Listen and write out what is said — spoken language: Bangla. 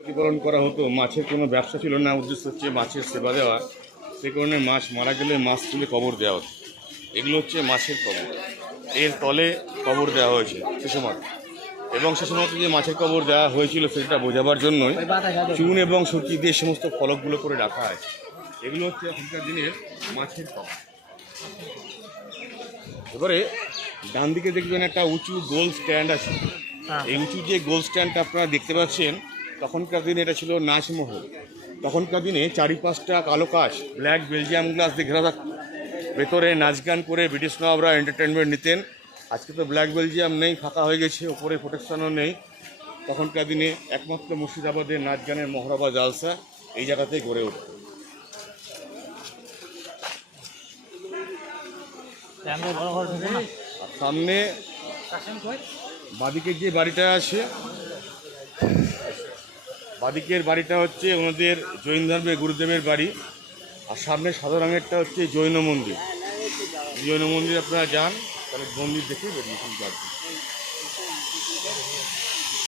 প্রতিপালন করা হতো, মাছের কোনো ব্যবসা ছিল না, উদ্দেশ্য হচ্ছে মাছের সেবা দেওয়া। সে কারণে মাছ মারা গেলে মাছ তুলে কবর দেওয়া হতো। এগুলো হচ্ছে মাছের কবর, এর তলে কবর দেওয়া হয়েছে সে সময়। এবং সে সময় যে মাছের কবর দেওয়া হয়েছিল সেটা বোঝাবার জন্যই চুন এবং সুতি দিয়ে সমস্ত ফলকগুলো করে রাখা হয়। এগুলো হচ্ছে এখনকার দিনের মাছের কবর। এবারে ডান দিকে দেখবেন একটা উঁচু গোল স্ট্যান্ড আছে। এই উঁচু যে গোল স্ট্যান্ডটা আপনারা দেখতে পাচ্ছেন, তখনকার দিনে এটা ছিল নাচমহল। তখনকার দিনে চারিপাশটা কালো কাচ ব্ল্যাক বেলজিয়াম গ্লাস দিয়ে ঘেরা থাকত। ভেতরে নাচ গান করে ব্রিটিশ নবাবরা এন্টারটেনমেন্ট নিতেন। আজকে তো ব্ল্যাক বেলজিয়াম নেই, ফাঁকা হয়ে গেছে, ওপরে প্রোটেকশনও নেই। তখনকার দিনে একমাত্র মুর্শিদাবাদের নাচ গানের মহড়া বা জালসা এই জায়গাতেই গড়ে ওঠে। আর সামনে বাদিকের যে বাড়িটা আছে, বাদিকের বাড়িটা হচ্ছে ওনাদের জৈন ধর্মের গুরুদেবের বাড়ি। আর সামনে সাদা রঙেরটা হচ্ছে জৈন মন্দির। জৈন মন্দির আপনারা যান, তাহলে মন্দির দেখে বেরিয়েছেন।